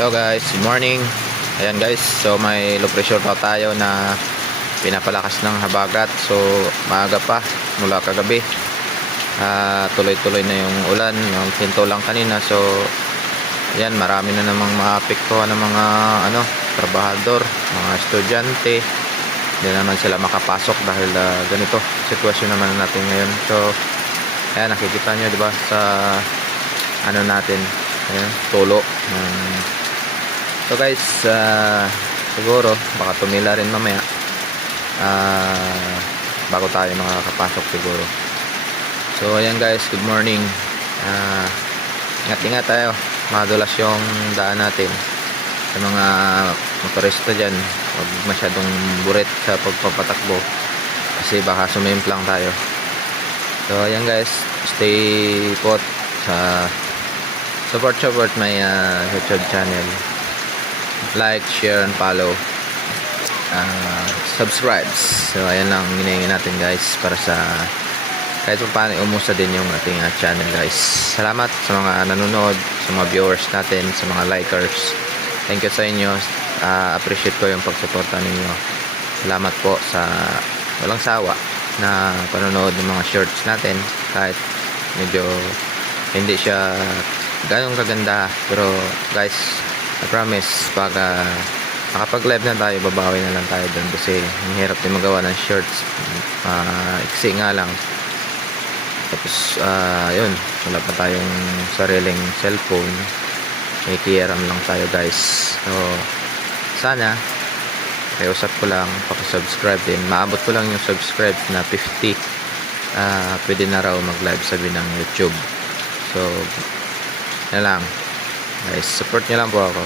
Hello guys, good morning. Ayan guys, so may low pressure pa tayo na pinapalakas ng habagat. So maaga pa mula kagabi. Tuloy-tuloy na yung ulan, yung hinto lang kanina. So ayan, marami na namang maapektuhan ng mga trabahador, mga estudyante. Hindi naman sila makapasok dahil ganito sitwasyon naman natin ngayon. So ayan, nakikita nyo diba sa natin, ayan, tulo. So guys, siguro baka tumila rin mamaya bago tayo makakapasok siguro. So ayan guys, good morning. Ingat-ingat tayo, madulas yung daan natin. Sa mga motorista dyan, huwag masyadong buret sa pagpapatakbo kasi baka sumimplang tayo. So ayan guys, stay put sa support my YouTube channel. Like, share, and follow. Subscribe. So ayan lang hinihingi natin guys, para sa kahit paano umusa din yung ating channel guys. Salamat sa mga nanonood, sa mga viewers natin, sa mga likers. Thank you sa inyo. Appreciate ko yung pagsuporta ninyo. Salamat po sa walang sawa na panonood ng mga shorts natin. Kahit medyo hindi siya ganong kaganda, pero guys, I promise pag nakapag live na tayo, babawi na lang tayo doon kasi ang hirap din magawa ng shorts. Iksi nga lang. Tapos yun, wala pa tayong sariling cellphone, ikiram lang tayo guys. So sana usap ko lang, pakisubscribe din. Maabot ko lang yung subscribe na 50, pwede na raw mag live sabi ng YouTube. So yan lang guys, support nyo lang po ako.